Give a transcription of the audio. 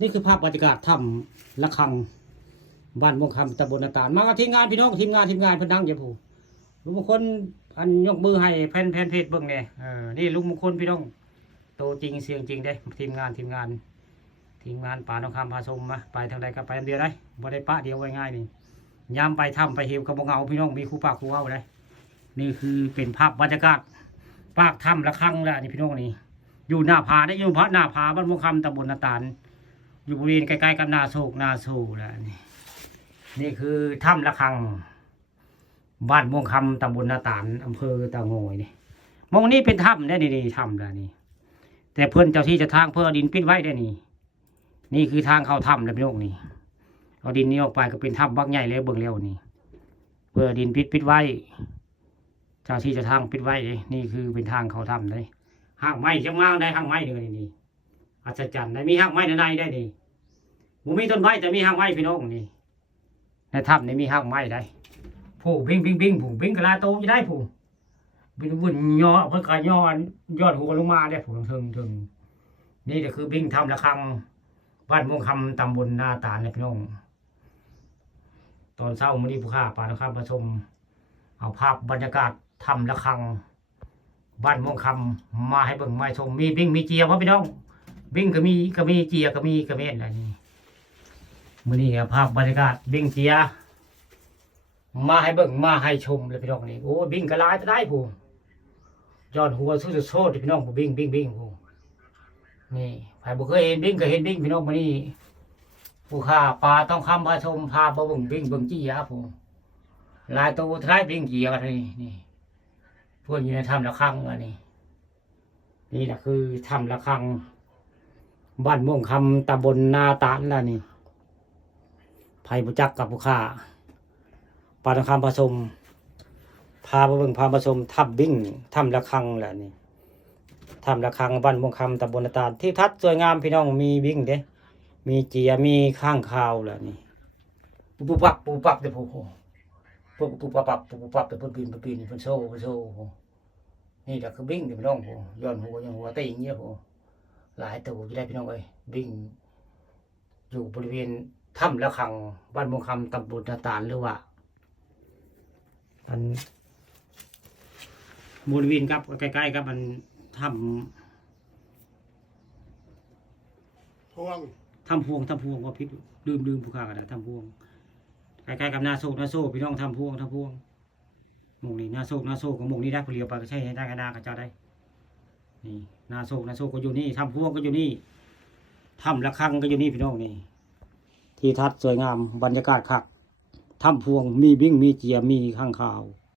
นี่คือภาพบรรยากาศถ้ำระฆังบ้านม่วงคำตำบลนาตาลมากับทีมงานพี่น้องทีมงานเพิ่นดังอย่าผู้ลุงมงคลอันยกมือให้แฟนเพจเบิ่งเนี่ยนี่ลุงมงคลพี่น้องโตจริงเสียงจริงเด้ทีมงานป่าทองคำพาชมมาไปทางใดก็ไปทางเดียวได้บ่ได้ปะเดียวไว้ง่ายนี่ยามไปถ้ำไปเหวกับบ่เหงาพี่น้องมีคู่ปากคู่เว้าเลยนี่คือเป็นภาพบรรยากาศปากถ้ำระฆังแล้วนี่พี่น้องนี่อยู่หน้าผาได้อยู่หน้าผาบ้านม่วงคำตำบลนาตาลอยู่บริเวณใกล้ๆกับนาโศกแล้วนี่คือถ้ำระฆังบ้านม่วงคำตำบลนาตาลอำเภอเตางอยนี่มองนี่เป็นถ้ำได้นี่ถ้ำแล้วนี่แต่เพื่อนเจ้าที่จะทางเพื่อดินปิดไว้ได้นี่คือทางเข้าถ้ำแล้วพี่น้องนี่เอาดินนี้ออกไปก็เป็นถ้ำบักใหญ่เลยเบิ่งแล้วนี่เพื่อดินปิดไว้เจ้าที่จะทางปิดไว้นี่คือเป็นทางเข้าถ้ำได้ห้างไม้จะงามได้ห้างไม้เลยนี่อัศจรรย์ได้มีห้างไม้ในได้นี่ผมมีต้นไม้แต่มีห้างไม้พี่น้องนี่ในถ้ำนี่มีห้างไม้ได้ผู้บิ่งผู้บิ่งกระลาโตจะได้ผู้บิ่งบุญย่อเพื่อกระย่อยอดหัวลงมาได้ผู้ถึงนี่ก็คือบิ่งถ้ำระฆังบ้านม่วงคำตำบลนาตาลพี่น้องตอนเช้ามื้อนี้ผู้ข้าป่านะครับมาชมเอาภาพบรรยากาศถ้ำระฆังบ้านม่วงคำมาให้เบิ่งมาชมมีบิ่งมีเจียพ่อพี่น้องบิ่งก็มีเจียก็มีกระเม็ดอะไรนี่มื้อนี้ภาพบรรยากาศบิ่งเจียมาให้เบิ่งมาให้ชมเลยพี่น้องนี่โอ้บิ่งกระลายจะได้ผู้ยอดหัวสุดโซดพี่น้องผู้บิ่งผู้นี่ใครบ่เคยเห็นบิ่งก็เห็นบิ่งพี่น้องมื้อนี้ผู้ข้าป่าต้องคำพาชมพาบ่เบิ่งบิ่งเจียผู้ลายตัวท้ายบิ่งเจียกันนี่พวกอยู่ในถ้ำระฆังอันนี้นี่แหละคือถ้ำระฆังบ้านม่วงคำตำบลนาตาลแล้วนี่ไผ่บุจักกับผู้ข้าปาทองคำผสมพาไปเบิ่งพาผสมถ้ำบิ่งถ้ำระฆังแหละนี่ถ้ำระฆังบ้านม่วงคำตำบลนาตาลที่ทัดสวยงามพี่น้องมีบิ่งเด้มีเจียมีข้างคาวแหละนี่ปูปับเด้อปูปับเด้อเพิ่นปีนเพิ่นโซ่นี่แหละคือบิ่งพี่น้องย้อนหัวตีอย่างเงี้ยหลายตัวจะได้พี่น้องเอ้ยบิ่งอยู่บริเวณถ้ำระฆังบ้านม่วงคำตำบลนาตาลหรือว่าอันบริเวณครับใกล้ๆครับมันถ้ำพวงว่าพิษลืมผู้ข้ากันนะถ้ำพวงใกล้ๆกับนาโซพี่น้องถ้ำพวงหมู่นี้นาโซกับหมู่นี้ได้ผลิตไปก็ใช้ได้กันนาก็จะได้นี่นาโซก็อยู่นี่ถ้ำพวงก็อยู่นี่ถ้ำระฆังก็อยู่นี่พี่น้องนี่ที่ทัดสวยงามบรรยากาศคักถ้ำพวงมีบิ่งมีเจียมีข้างคาว